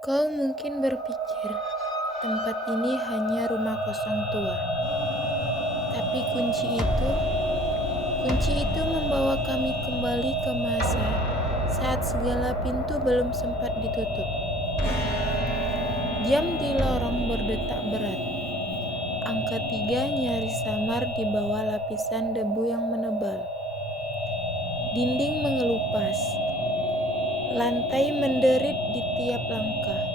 Kau mungkin berpikir tempat ini hanya rumah kosong tua. Tapi kunci itu membawa kami kembali ke masa saat segala pintu belum sempat ditutup. Jam di lorong berdetak berat. Angka 3 nyaris samar di bawah lapisan debu yang menebal. Dinding mengelupas. Lantai menderit di tiap langkah.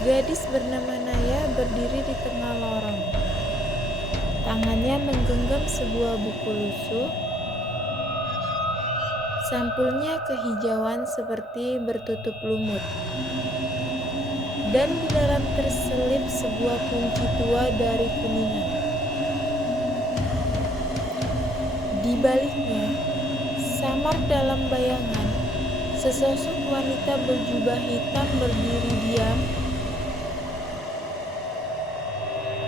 Gadis bernama Naya berdiri di tengah lorong. Tangannya menggenggam sebuah buku lusuh. Sampulnya kehijauan seperti bertutup lumut. Dan di dalam terselip sebuah kunci tua dari kuningan. Di baliknya, samar dalam bayangan, sesosok wanita berjubah hitam berdiri diam,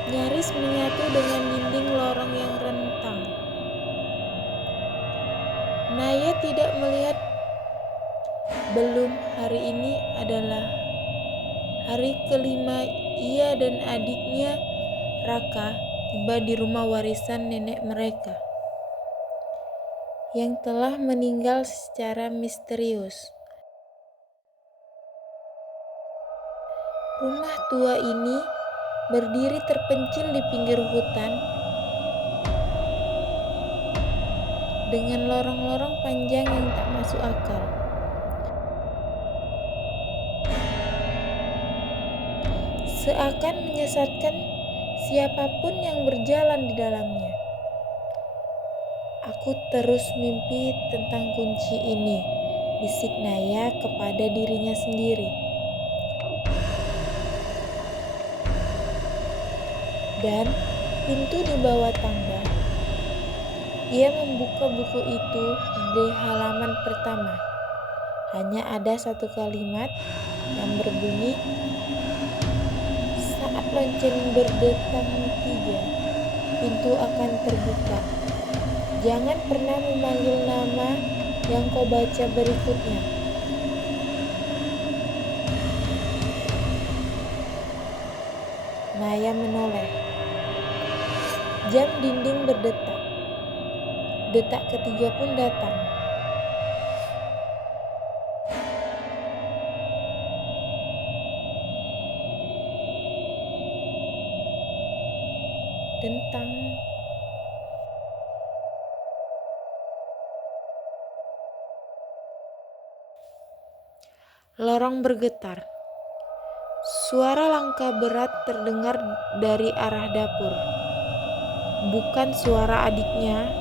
nyaris menyatu dengan dinding lorong yang rentang. Naya tidak melihat belum hari ini adalah hari kelima ia dan adiknya Raka tiba di rumah warisan nenek mereka yang telah meninggal secara misterius. Rumah tua ini berdiri terpencil di pinggir hutan dengan lorong-lorong panjang yang tak masuk akal. Seakan menyesatkan siapapun yang berjalan di dalamnya. Aku terus mimpi tentang kunci ini, bisik Naya kepada dirinya sendiri. Dan pintu di bawah tangga. Ia membuka buku itu di halaman pertama. Hanya ada satu kalimat yang berbunyi, saat lonceng berdetak 3, pintu akan terbuka. Jangan pernah memanggil nama yang kau baca berikutnya. Naya menoleh. Jam dinding berdetak. Detak ketiga pun datang. Dentang. Lorong bergetar. Suara langkah berat terdengar dari arah dapur. Bukan suara adiknya,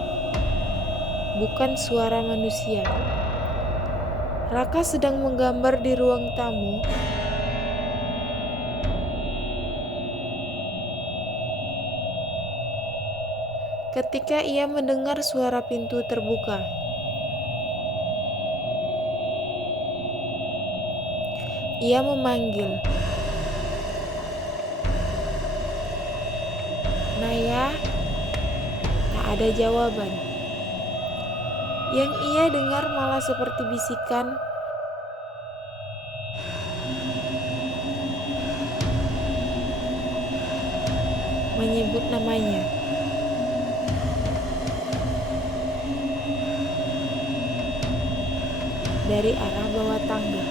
bukan suara manusia. Raka sedang menggambar di ruang tamu. Ketika ia mendengar suara pintu terbuka. Ia memanggil, Naya. Tak ada jawaban. Yang ia dengar malah seperti bisikan, menyebut namanya. Dari arah bawah tangga.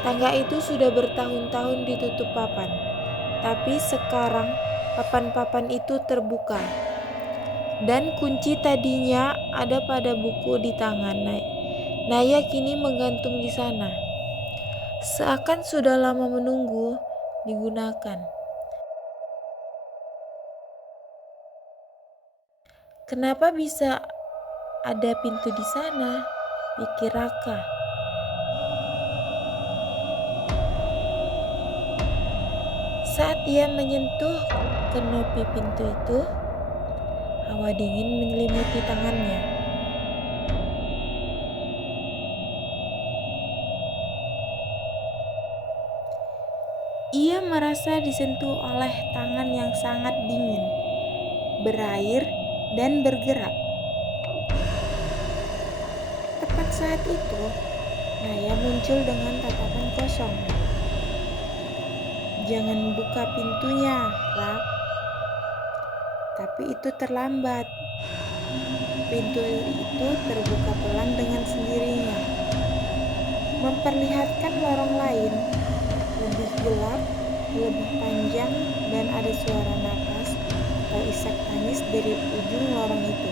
Tangga itu sudah bertahun-tahun ditutup papan, tapi sekarang papan-papan itu terbuka. Dan kunci tadinya ada pada buku di tangan Naya kini menggantung di sana. Seakan sudah lama menunggu digunakan. Kenapa bisa ada pintu di sana? Pikir Raka. Saat ia menyentuh kenopi pintu itu, hawa dingin menyelimuti tangannya. Ia merasa disentuh oleh tangan yang sangat dingin, berair dan bergerak. Tepat saat itu, Naya muncul dengan tatapan kosong. "Jangan buka pintunya, Rak." Tapi itu terlambat. Pintu itu terbuka pelan dengan sendirinya, memperlihatkan lorong lain, lebih gelap, lebih panjang, dan ada suara napas atau isak tangis dari ujung lorong itu.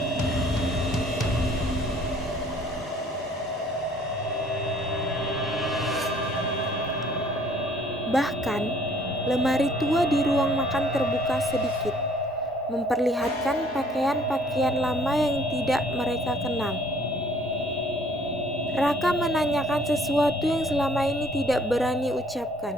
Bahkan, lemari tua di ruang makan terbuka sedikit, memperlihatkan pakaian-pakaian lama yang tidak mereka kenal. Raka menanyakan sesuatu yang selama ini tidak berani ucapkan.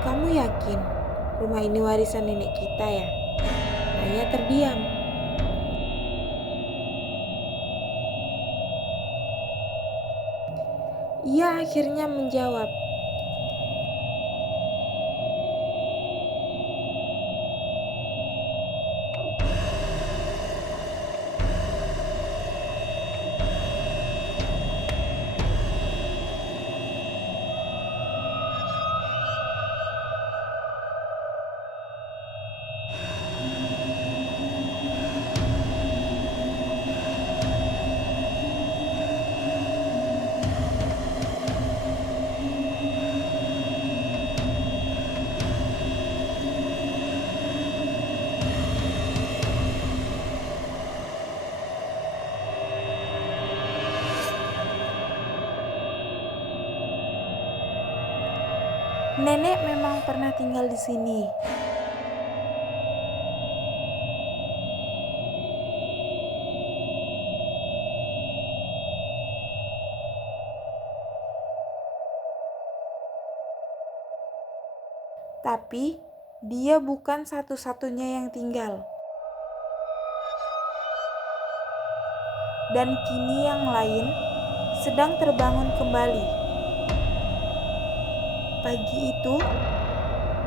"Kamu yakin rumah ini warisan nenek kita ya?" Naya terdiam. Ia akhirnya menjawab, "Nenek memang pernah tinggal di sini." Tapi dia bukan satu-satunya yang tinggal. Dan kini yang lain sedang terbangun kembali. Pagi itu,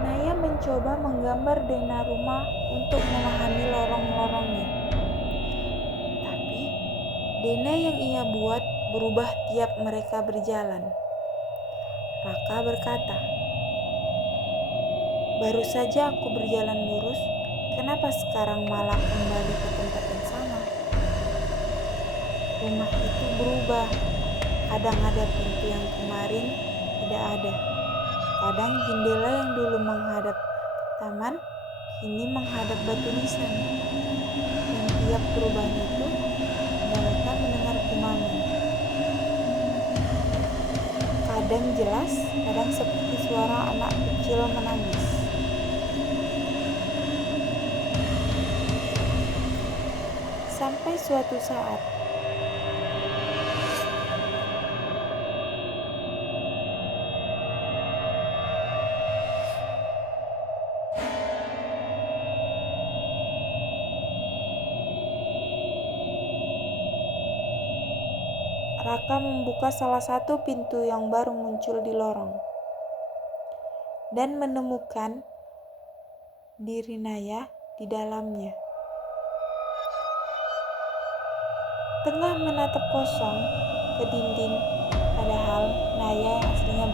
Naya mencoba menggambar denah rumah untuk memahami lorong-lorongnya. Tapi denah yang ia buat berubah tiap mereka berjalan. Raka berkata, "Baru saja aku berjalan lurus, kenapa sekarang malah kembali ke tempat yang sama?" Rumah itu berubah. Kadang ada pintu yang kemarin tidak ada. Kadang jendela yang dulu menghadap taman, kini menghadap batu nisan. Dan tiap perubahan itu, mereka mendengar gemaman. Kadang jelas, kadang seperti suara anak kecil menangis. Sampai suatu saat, Raka membuka salah satu pintu yang baru muncul di lorong dan menemukan diri Naya di dalamnya. Tengah menatap kosong ke dinding, padahal Naya yang aslinya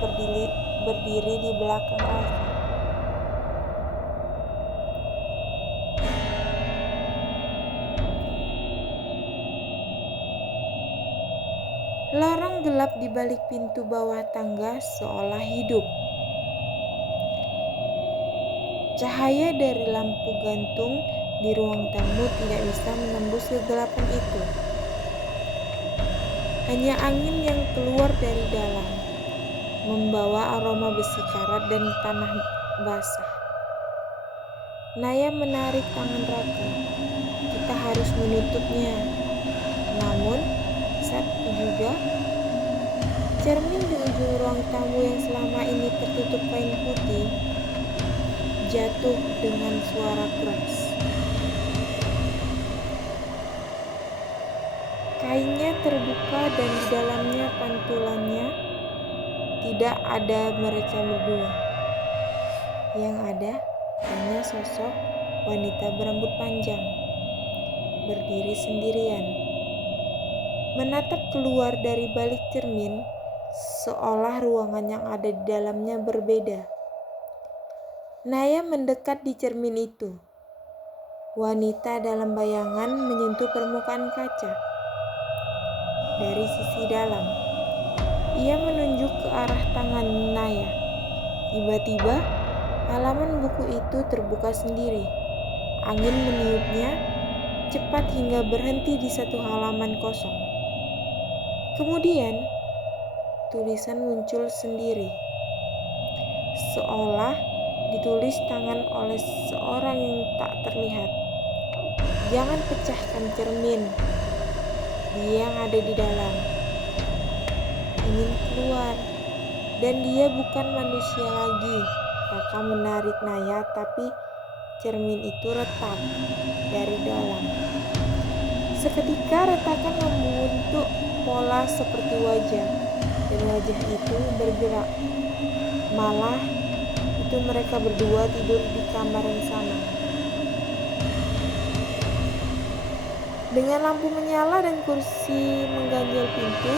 berdiri di belakang Raka. Lorong gelap di balik pintu bawah tangga seolah hidup. Cahaya dari lampu gantung di ruang tamu tidak bisa menembus kegelapan itu. Hanya angin yang keluar dari dalam, membawa aroma besi karat dan tanah basah. Naya menarik tangan Raka. "Kita harus menutupnya." Namun, saat itu juga, cermin di ujung ruang tamu yang selama ini tertutup kain putih jatuh dengan suara keras. Kainnya terbuka dan di dalamnya pantulannya tidak ada mereka berdua. Yang ada hanya sosok wanita berambut panjang, berdiri sendirian, menatap keluar dari balik cermin, seolah ruangan yang ada di dalamnya berbeda. Naya mendekat di cermin itu. Wanita dalam bayangan menyentuh permukaan kaca. Dari sisi dalam, ia menunjuk ke arah tangan Naya. Tiba-tiba, halaman buku itu terbuka sendiri. Angin meniupnya cepat hingga berhenti di satu halaman kosong. Kemudian, tulisan muncul sendiri, seolah ditulis tangan oleh seorang yang tak terlihat. Jangan pecahkan cermin. Dia yang ada di dalam ingin keluar, dan dia bukan manusia lagi. Raka menarik Naya, tapi cermin itu retak dari dalam. Seketika retakan membentuk pola seperti wajah, dan wajah itu bergerak. Malah itu mereka berdua tidur di kamar yang sama. Dengan lampu menyala dan kursi mengganjal pintu,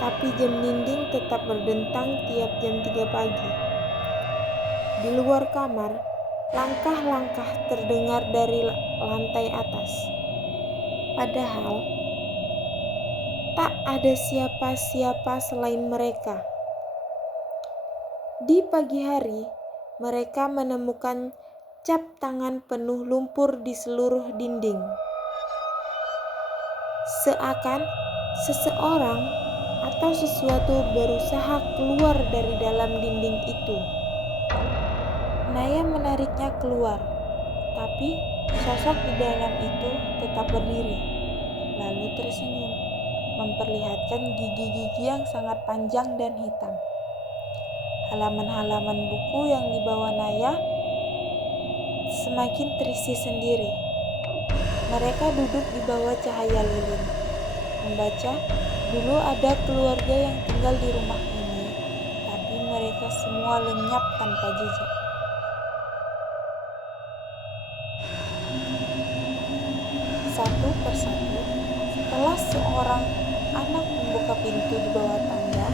tapi jam dinding tetap berdentang tiap jam 3 pagi. Di luar kamar, langkah-langkah terdengar dari lantai atas. Padahal tak ada siapa-siapa selain mereka. Di pagi hari, mereka menemukan cap tangan penuh lumpur di seluruh dinding. Seakan seseorang atau sesuatu berusaha keluar dari dalam dinding itu. Naya menariknya keluar, tapi sosok di dalam itu tetap berdiri, lalu tersenyum, memperlihatkan gigi-gigi yang sangat panjang dan hitam. Halaman-halaman buku yang dibawa Naya semakin terisi sendiri. Mereka duduk di bawah cahaya lilin, membaca. Dulu ada keluarga yang tinggal di rumah ini, tapi mereka semua lenyap tanpa jejak. Satu persatu, setelah seorang anak membuka pintu di bawah tangga,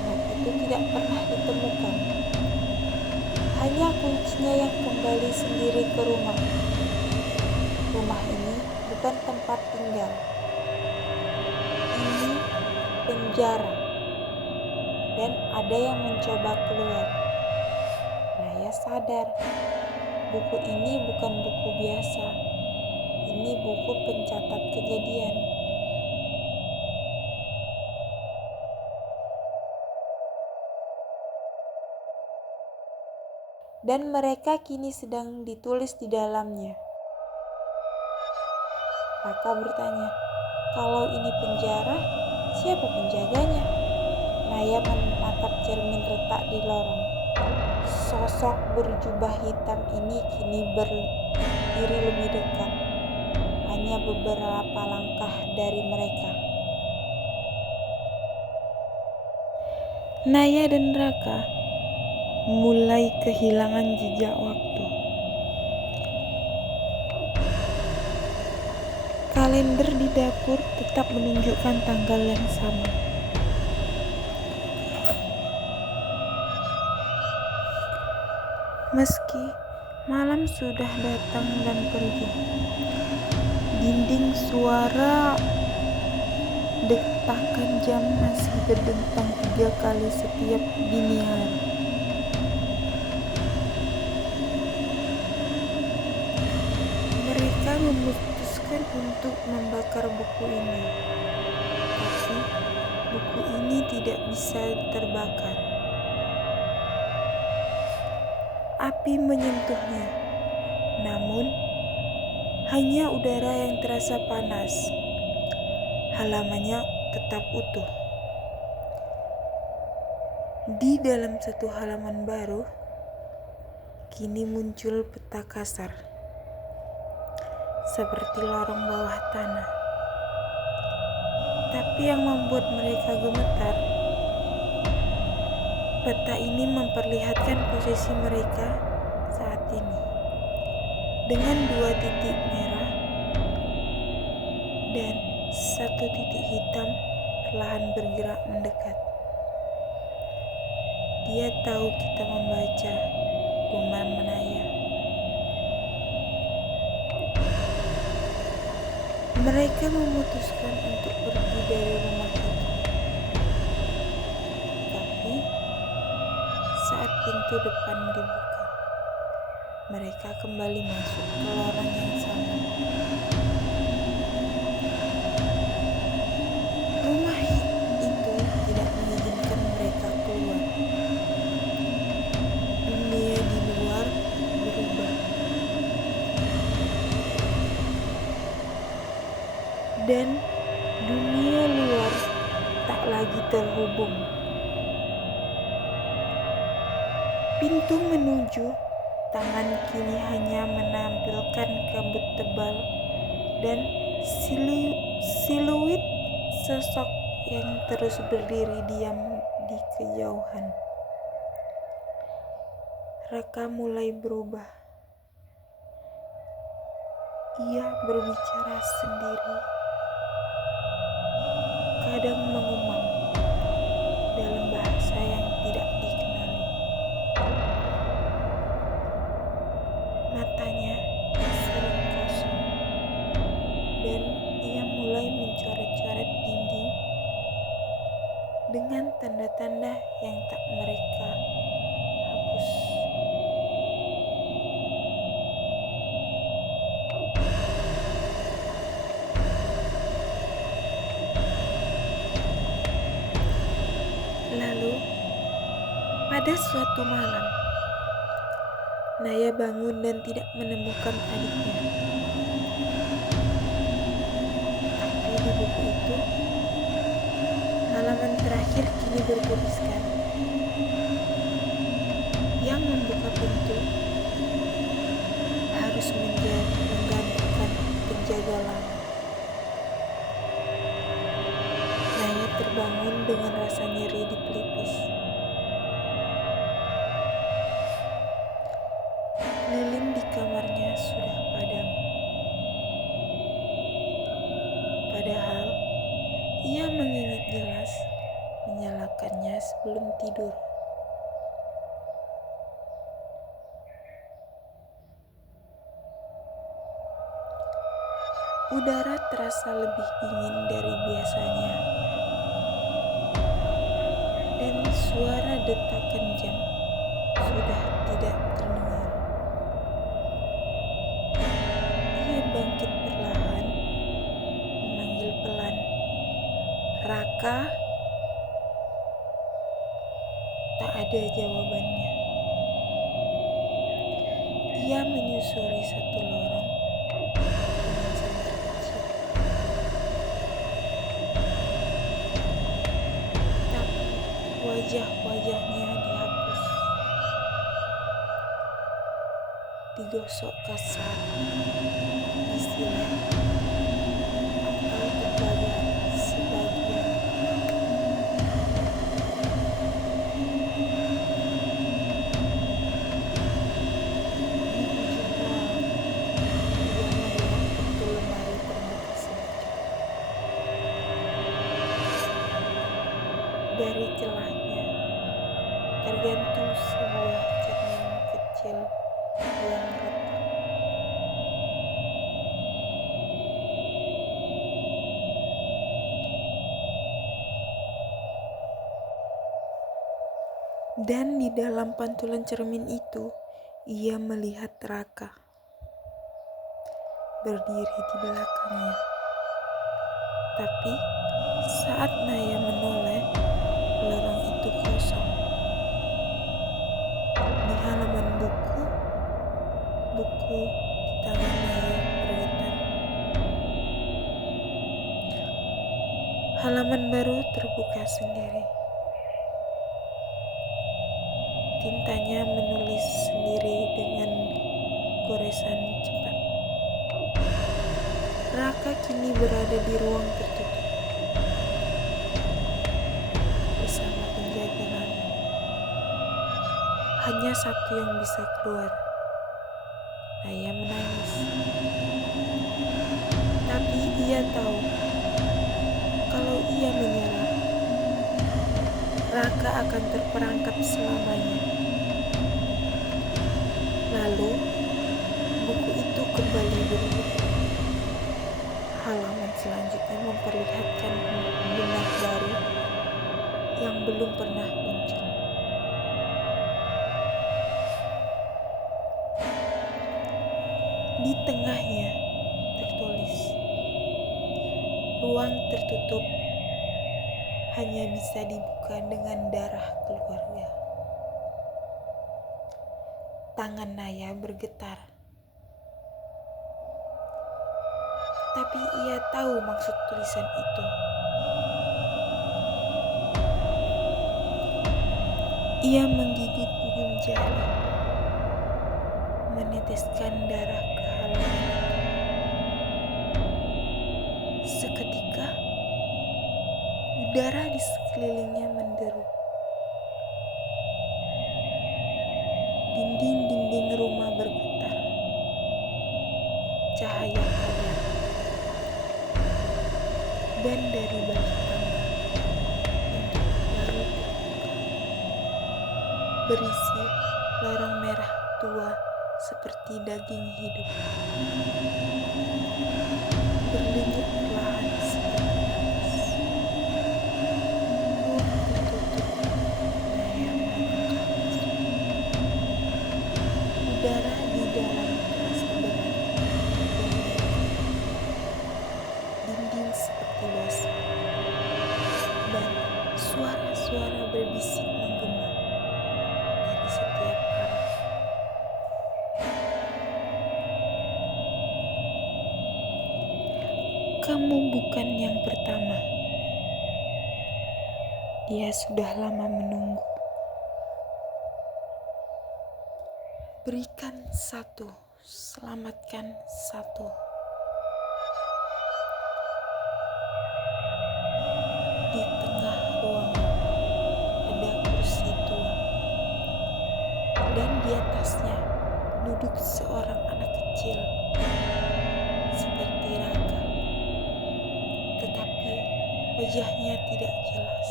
anak itu tidak pernah ditemukan. Hanya kuncinya yang kembali sendiri ke rumah. Rumah ini bukan tempat tinggal. Ini penjara. Dan ada yang mencoba keluar. Naya sadar, buku ini bukan buku biasa. Ini buku pencatat kejadian. Dan mereka kini sedang ditulis di dalamnya. Raka bertanya, kalau ini penjara, siapa penjaganya? Naya menatap cermin retak di lorong. Sosok berjubah hitam ini kini berdiri lebih dekat, hanya beberapa langkah dari mereka. Naya dan Raka mulai kehilangan jejak waktu. Kalender di dapur tetap menunjukkan tanggal yang sama. Meski malam sudah datang dan pergi, dinding suara detakan jam masih berdentang 3 kali setiap dini hari. Mereka memutuskan untuk membakar buku ini, tapi buku ini tidak bisa terbakar. Api menyentuhnya, namun hanya udara yang terasa panas. Halamannya tetap utuh. Di dalam satu halaman baru, kini muncul peta kasar, seperti lorong bawah tanah. Tapi yang membuat mereka gemetar, peta ini memperlihatkan posisi mereka saat ini, dengan 2 titik merah dan 1 titik hitam perlahan bergerak mendekat. Dia tahu kita membaca, gumam Naya. Mereka memutuskan untuk pergi dari rumah itu. Tapi saat pintu depan dibuka, mereka kembali masuk ke lorong yang sama. Rumah itu tidak mengizinkan mereka keluar. Dunia di luar berubah. Dan dunia luar tak lagi terhubung. Pintu menuju taman kini hanya menampilkan kabut tebal dan siluet sosok yang terus berdiri diam di kejauhan. Raka mulai berubah. Ia berbicara sendiri, kadang mengumam dalam bahasa yang tidak dikenali. Matanya sering kosong, dan ia mulai mencoret-coret dinding dengan tanda-tanda yang tak mereka hapus. Lalu, pada suatu malam, Naya bangun dan tidak menemukan adiknya. Tapi di buku itu, halaman terakhir kini bertuliskan, yang membuka pintu harus menggantikan penjaga lama. Naya terbangun dengan rasa nyeri di pelipis. Lilin di kamarnya sudah padam. Padahal ia mengingat jelas menyalakannya sebelum tidur. Udara terasa lebih dingin dari biasanya, dan suara detakan jam sudah tidak terdengar. Ia bangkit perlahan, memanggil pelan, "Raka." Tak ada jawabannya. Ia menyusuri satu lorong dengan senter kecil. Tapi wajah-wajahnya dihapus, digosok kasar, disilet, atau terbakar sebagian. Dari celahnya tergantung sebuah cermin kecil yang retak. Dan di dalam pantulan cermin itu, ia melihat Raka berdiri di belakangnya. Tapi saat Naya menoleh, lorong itu kosong. Di halaman buku di tangan Naya bergetar. Halaman baru terbuka sendiri. Tintanya menulis sendiri dengan goresan cepat. Raka kini berada di ruang tertutup bersama penjaga Nana. Hanya satu yang bisa keluar. Naya menangis. Tapi ia tahu kalau ia menyerah, Raka akan terperangkap selamanya. Lalu, buku itu kembali berubah. Halaman selanjutnya memperlihatkan benah baru yang belum pernah muncul. Di tengahnya tertulis, ruang tertutup hanya bisa dibuka dengan darah keluarga. Tangan Naya bergetar. Tapi ia tahu maksud tulisan itu. Ia menggigit ujung jari, meneteskan darah ke halaman itu. Seketika, udara di sekelilingnya menderu. Dinding-dinding rumah bergetar. Cahaya padam. Dan dari balik tangga, pintu baru berisi lorong merah tua seperti daging hidup. Berdenyut perlahan seperti nafas. Ruang tertutup. Naya melangkah masuk. Udara di dalam terasa berat dan melekat. Dinding seperti basah. Dan suara-suara berbisik menggema dari setiap arah. Kamu bukan yang pertama. Dia sudah lama menunggu. Berikan satu, selamatkan satu. Di tengah ruangan ada kursi tua, dan di atasnya duduk seorang anak kecil seperti Raka, tetapi wajahnya tidak jelas,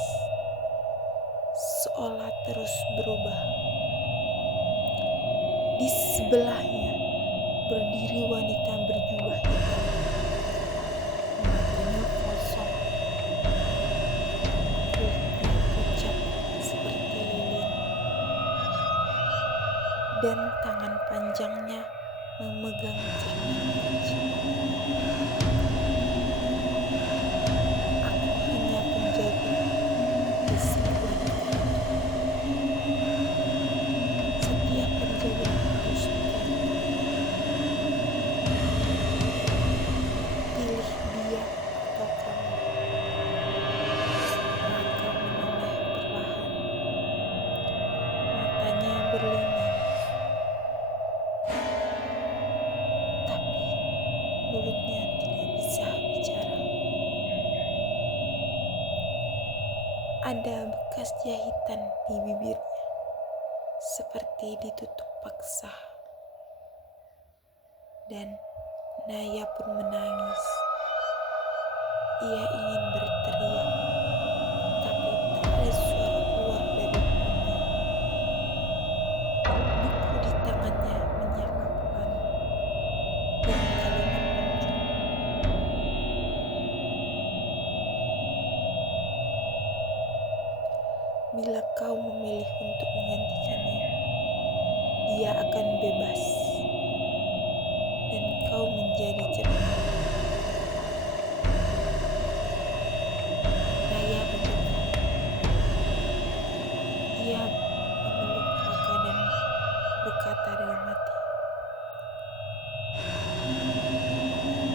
seolah terus berubah. Di sebelahnya berdiri wanita berjubah hitam, matanya kosong, kulitnya pucat seperti lilin, dan tangan panjangnya memegang cermin kecil. Aku hanya penjaga, bisik wanita itu. Setiap penjaga harus diganti. Pilih dia atau kamu. Raka menoleh perlahan. Matanya berlinang. Tapi mulutnya tidak bisa bicara. Ada bekas jahitan di bibirnya, seperti ditutup paksa. Dan Naya pun menangis. Ia ingin berteriak, tapi tak ada suara keluar dari mulutnya. Buku di tangannya menyala pelan, dan kalimat muncul. Bila kau memilih untuk menggantikannya, dia akan bebas, dan kau menjadi cermin. Naya mendekat. Ia memeluk Raka dan berkata dalam hati,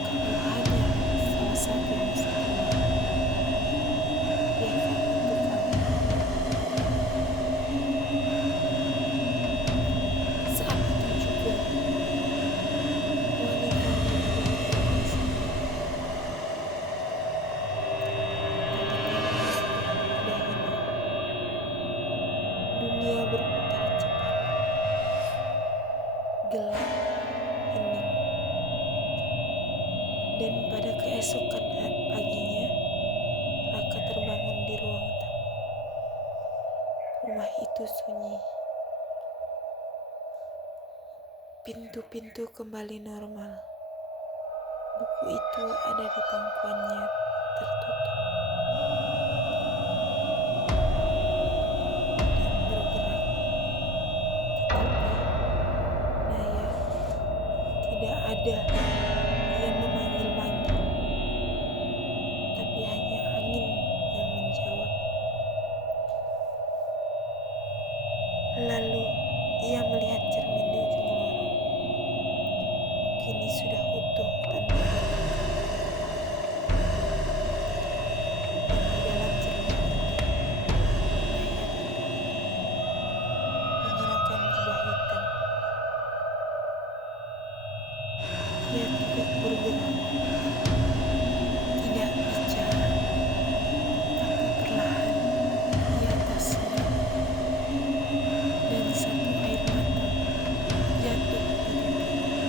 "Kamu hanya salah satu yang bisa keluar. Biarkan itu kamu." Saat itu juga Dan pada keesokan paginya, Raka terbangun di ruang tamu. Rumah itu sunyi. Pintu-pintu kembali normal. Buku itu ada di pangkuannya tertutup. Tidak bergerak. Tetapi Naya tidak ada yang memanggil-manggil. Tapi hanya angin yang menjawab. Lalu ia melihat cermin di ujung lorong. Kini sudah utuh tanpa retakan. Dan di dalam cermin itu, Naya mengenakan jubah hitam. Ia tidak bergerak, tidak bicara, tapi perlahan ia tersenyum. Dan satu air mata jatuh di pipinya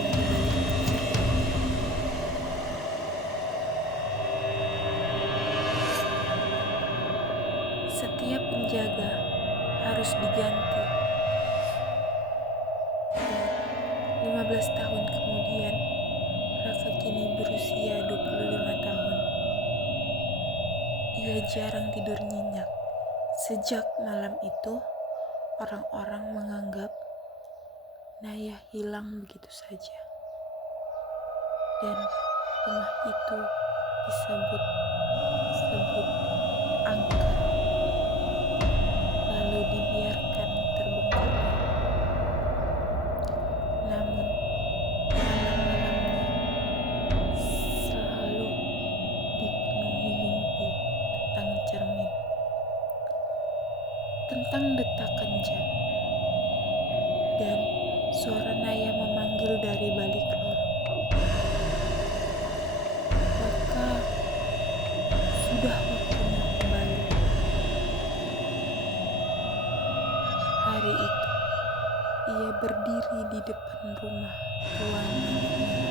dari balik cermin. Setiap penjaga harus diganti. Dan 15 tahun kemudian, Raka kini berusia 25 tahun. Ia jarang tidur nyenyak. Sejak malam itu, orang-orang menganggap Naya hilang begitu saja. Dan rumah itu disebut angker. Lalu dibiarkan terbengkalai. Namun malam-malamnya selalu dipenuhi mimpi tentang cermin, tentang detakan jam, dan suara Naya memanggil dari balik lorong. Maka sudah waktunya kembali. Hari itu, ia berdiri di depan rumah tuan neneknya.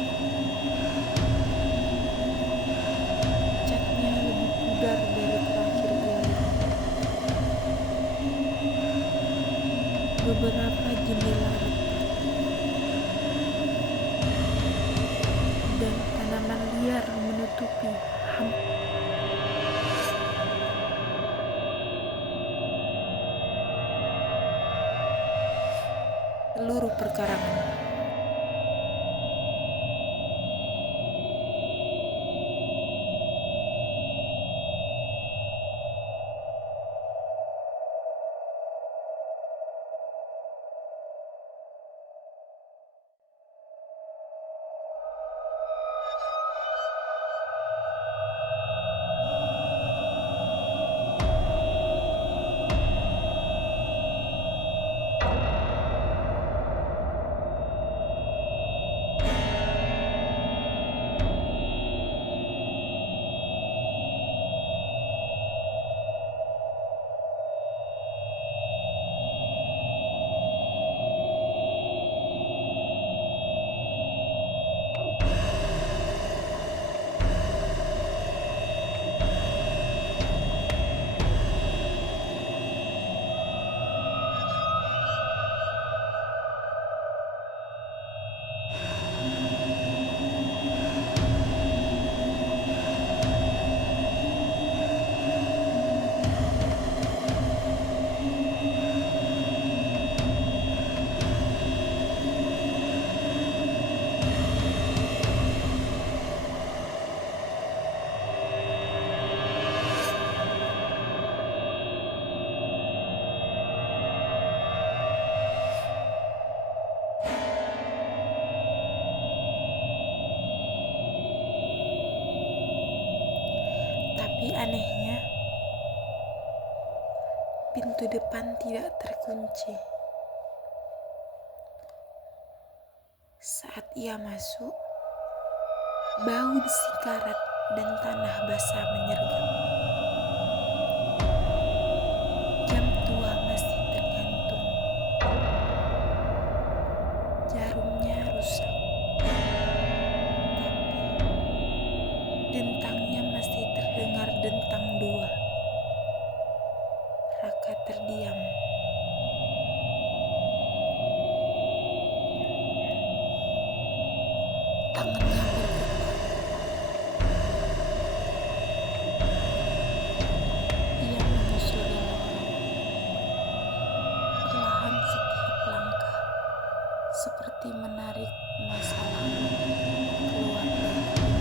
Catnya lebih pudar dari terakhir ia lihat. Beberapa jendela retak, dan tanaman liar menutupi seluruh perkarangan. Tapi anehnya, pintu depan tidak terkunci. Saat ia masuk, bau besi karat dan tanah basah menyergap. Jam tua masih tergantung. Jarumnya rusak, tapi Tangannya bergetar. Ia menyusuri lorong, perlahan setiap langkah, seperti menarik masa lalu keluar dari dirinya.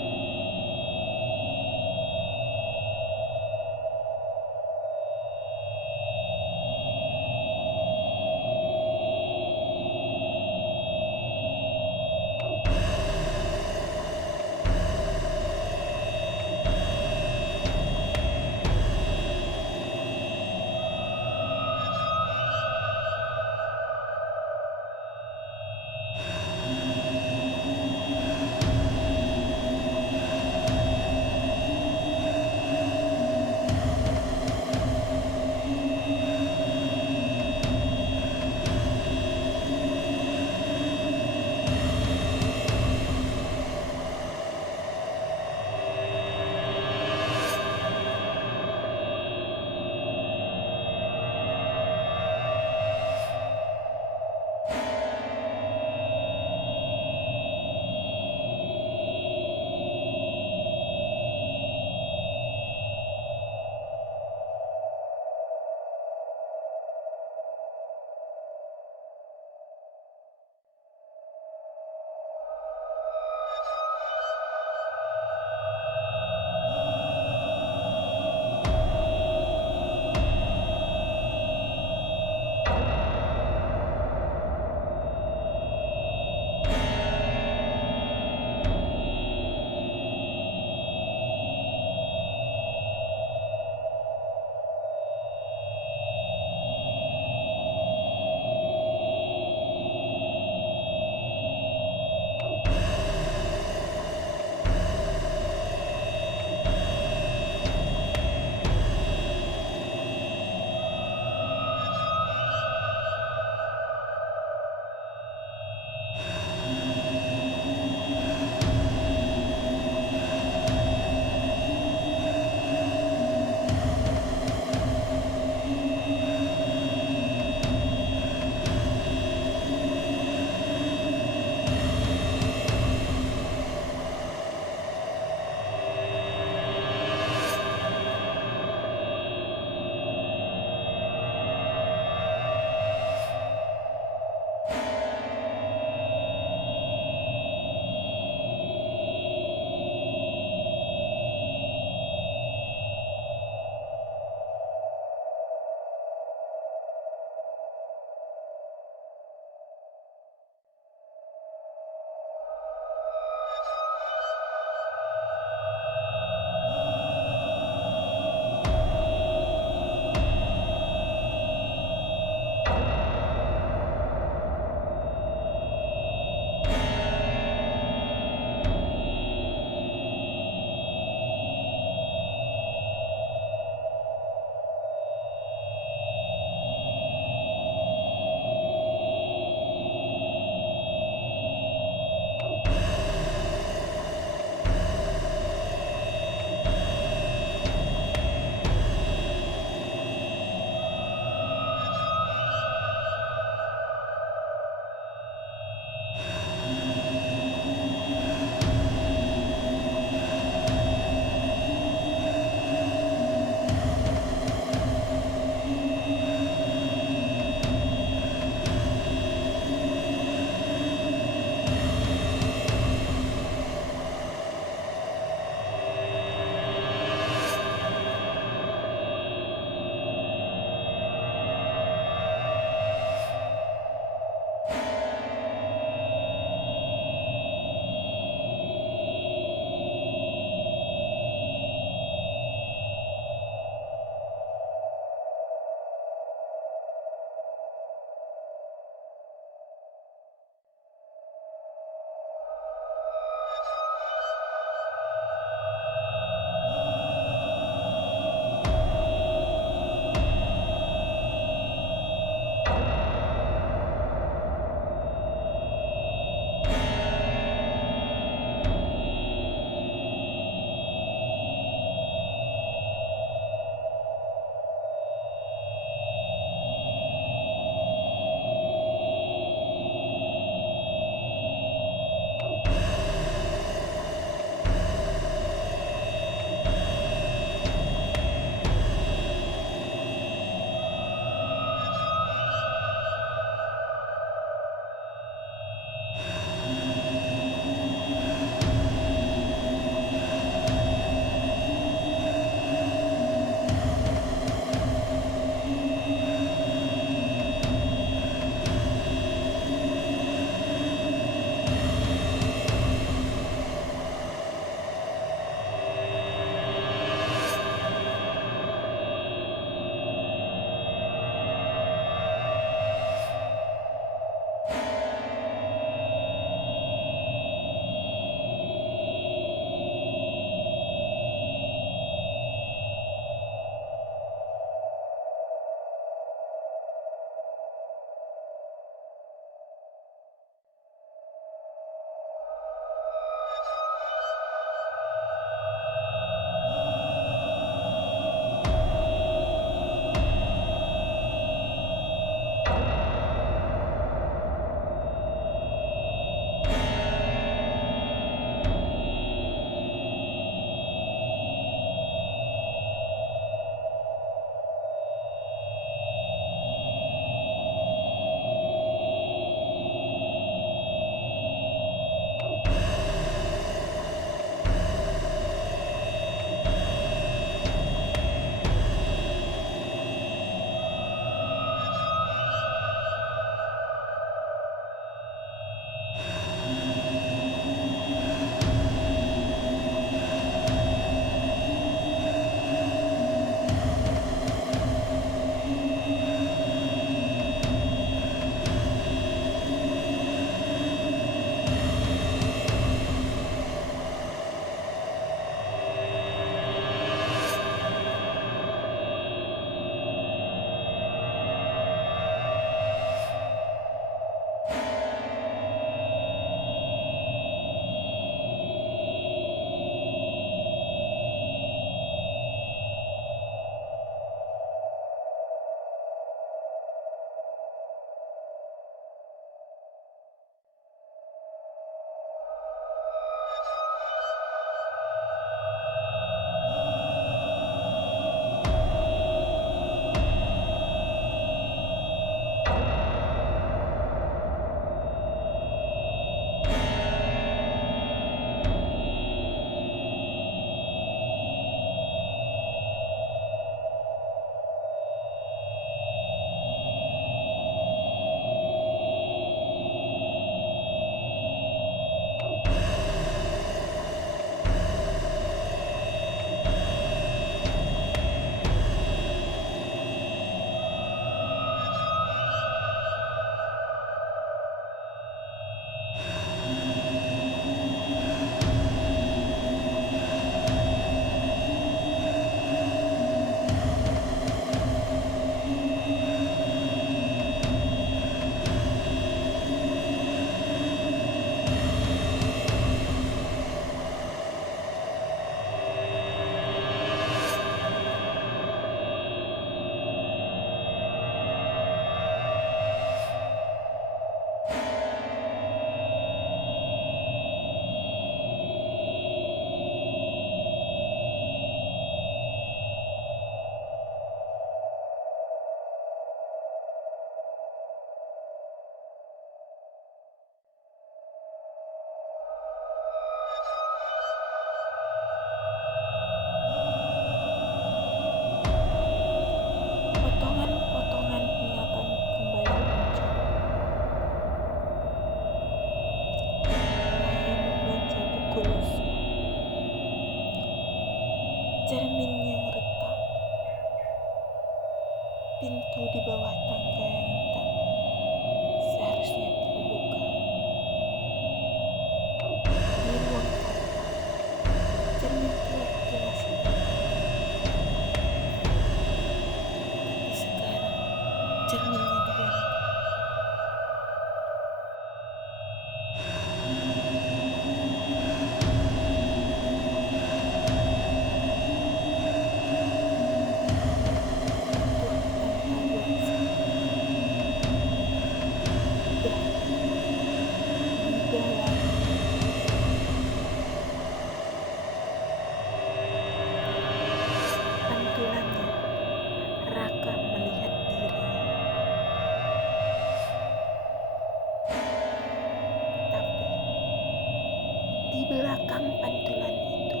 Di belakang pantulan itu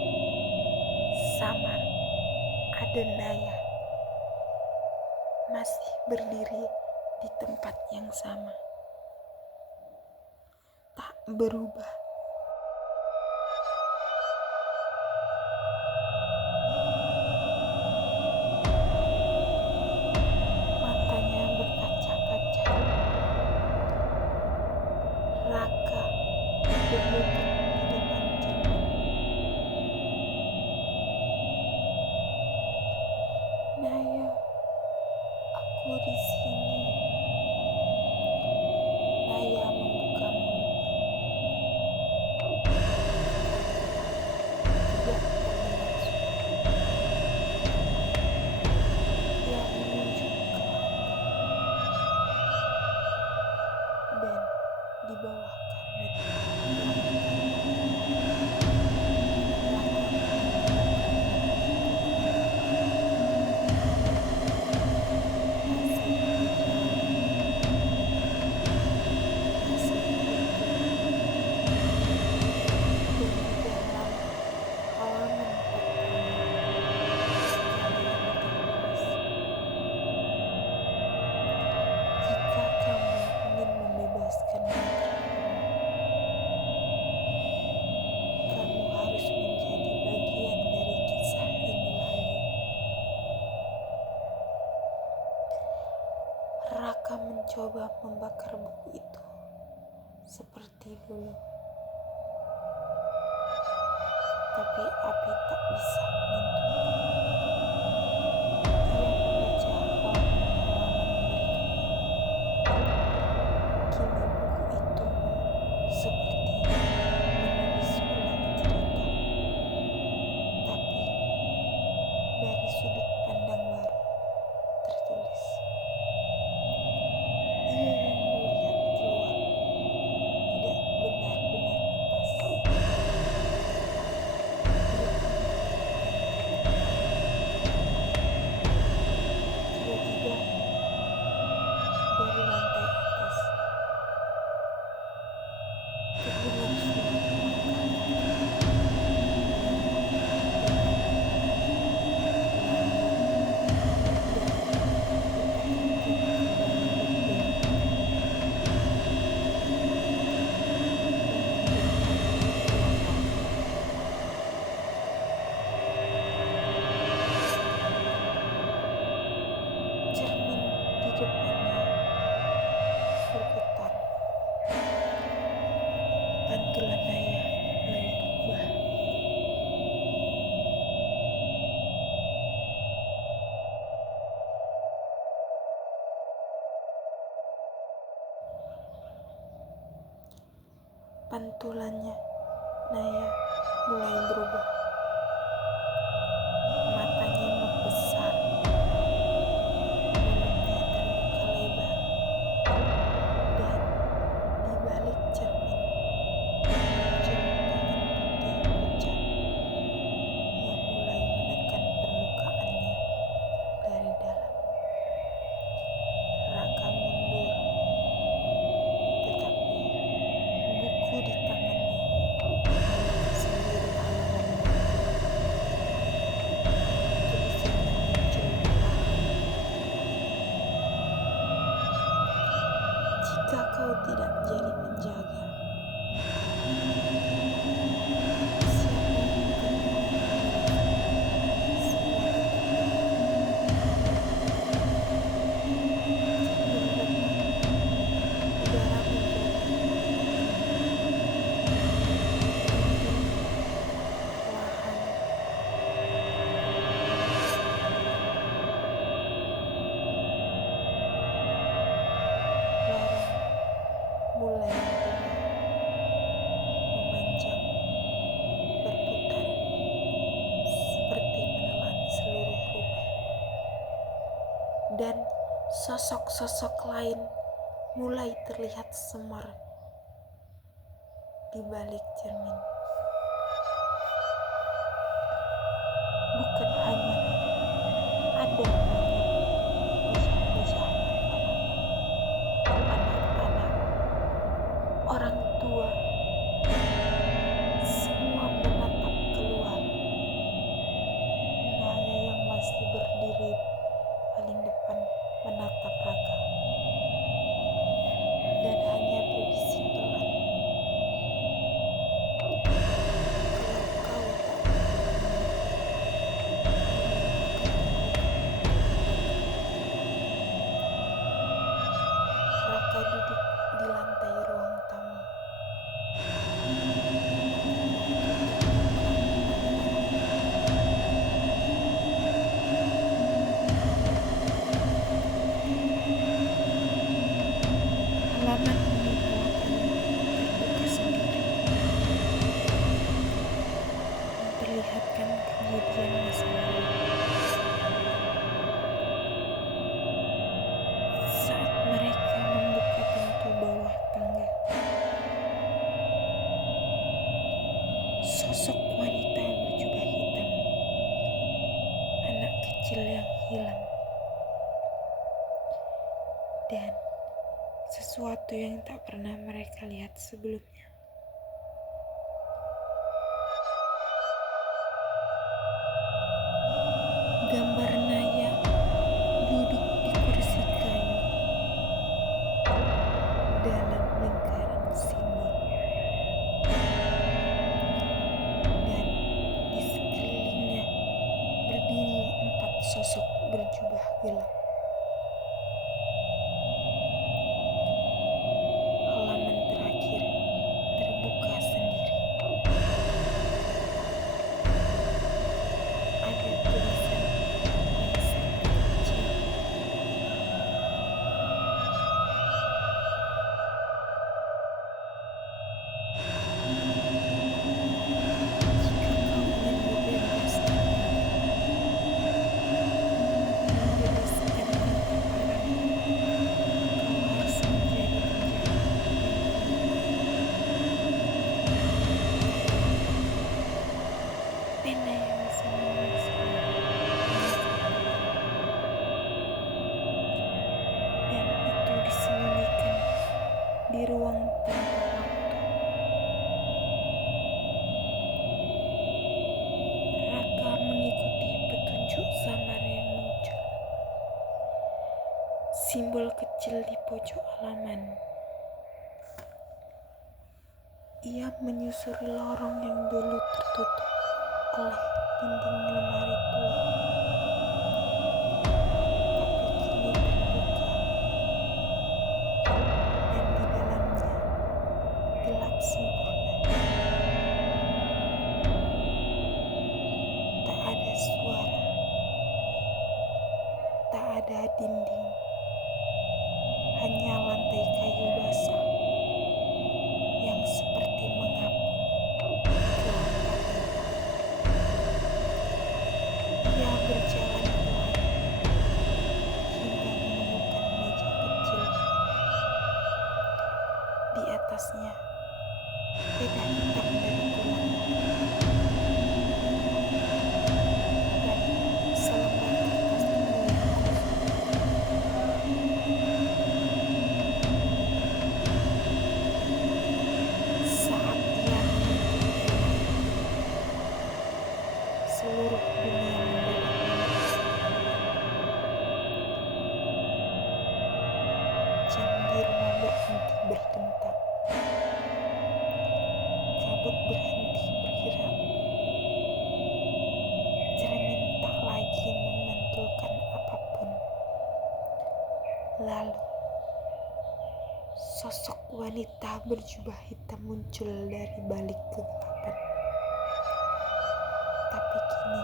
samar ada Naya masih berdiri di tempat yang sama, tak berubah. Matanya berkaca-kaca. Raka berlutut di depan cermin. Naya, aku di sini. Naya membuka mulutnya. Tidak terdengar suara. Dia menunjuk ke lantai. Dan di bawah karpet jika kamu ingin membebaskan mantramu, kamu harus menjadi bagian dari kisah ini lagi. Raka mencoba membakar buku itu seperti dulu, tapi api tak bisa menyentuhnya. Ia membaca halaman-halaman berikutnya. Kini buku itu seperti menulis ulang cerita, tapi dari sudut pandang baru tertulis. Ia yang melihat keluar tidak benar-benar lepas. Tiba-tiba dari lantai atas terdengar suara cermin di depannya bergetar. Pantulan Naya mulai berubah. Pantulannya Naya mulai berubah. Matanya membesar, mulutnya terbuka lebar, dan di balik cermin muncul tangan putih pucat yang mulai menekan permukaannya dari dalam. Raka mundur, tetapi buku di tangannya membuka sendiri halaman baru. Tulisannya muncul perlahan. Jika kau tidak jadi penjaga, siapa yang akan memiliki semua harta? Udara menjadi perlahan. Lorong mulai berubah, memanjang, berputar, seperti menelan seluruh rumah. Dan sosok-sosok lain mulai terlihat semar di balik cermin. Bukan hanya ada banyak bejat-bejat anak-anak, orang tua, Sosok wanita berjubah hitam, anak kecil yang hilang, dan sesuatu yang tak pernah mereka lihat sebelumnya. Gambar Naya duduk di kursi kayu dalam lingkaran simbol, dan di sekelilingnya berdiri 4 sosok berjubah gelap. Halaman terakhir terbuka sendiri. Ada tulisan yang sangat kecil. Jika kau ingin bebas membebaskan mata orang, kau harus menjadi pena yang bisa menuliskan dan itu disembunyikan di ruang tanpa waktu. Raka mengikuti petunjuk samar yang muncul. Simbol kecil di pojok halaman. Ia menyusuri lorong yang dulu tertutup oleh dinding lemari tua, tapi kini terbuka, dan di dalamnya gelap sempurna. Tak ada suara, tak ada dinding, hanya lantai kayu basah yang seperti mengapung di kelompoknya. Ia berjalan pelan hingga menemukan meja kecil. Di atasnya pena hitam dari tulang dan selembar kertas ungu yang saat ia menyentuh pena itu, seluruh dunia mendadak menyala. Jam di rumah berhenti berdentang. Kabut berhenti bergerak. Cermin tak lagi memantulkan apapun. Lalu, sosok wanita berjubah hitam muncul dari balik kegelapan. Tapi kini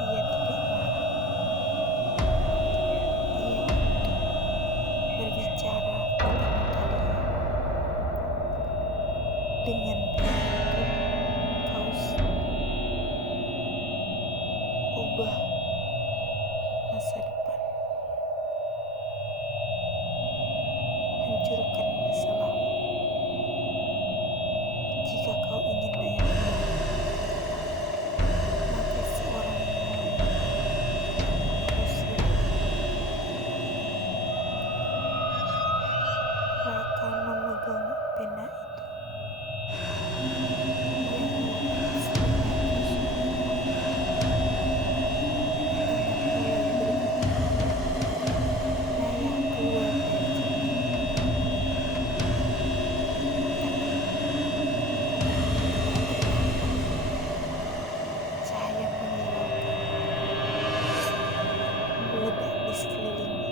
ia tidak marah. Ia untuk berbicara pertama kalinya. Dengan pena itu, kaus ubah masa depan. Hancurkan masa lalu. Jika kau ingin layak kembali, maka seorang yang lain harus hilang. Raka memegang pena itu. Ia melihat selembar tusuk. Tangan mulai bergerak. Naya keluar dari cermin. Cahaya menyilaukan meledak di sekelilingnya.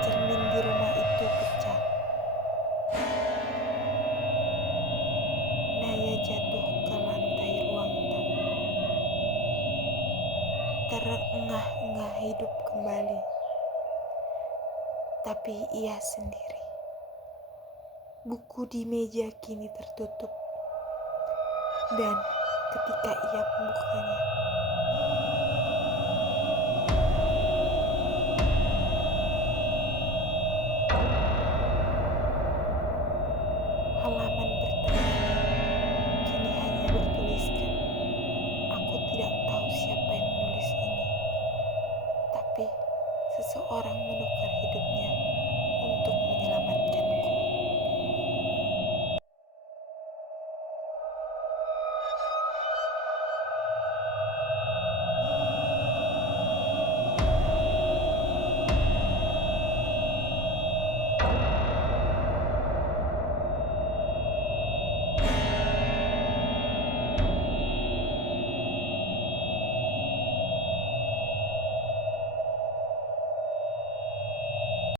Cermin di rumah itu pecah. Naya jatuh ke lantai ruang tamu. Terengah-engah hidup kembali. Tapi ia sendiri. Buku di meja kini tertutup. Dan ketika ia membukanya, halaman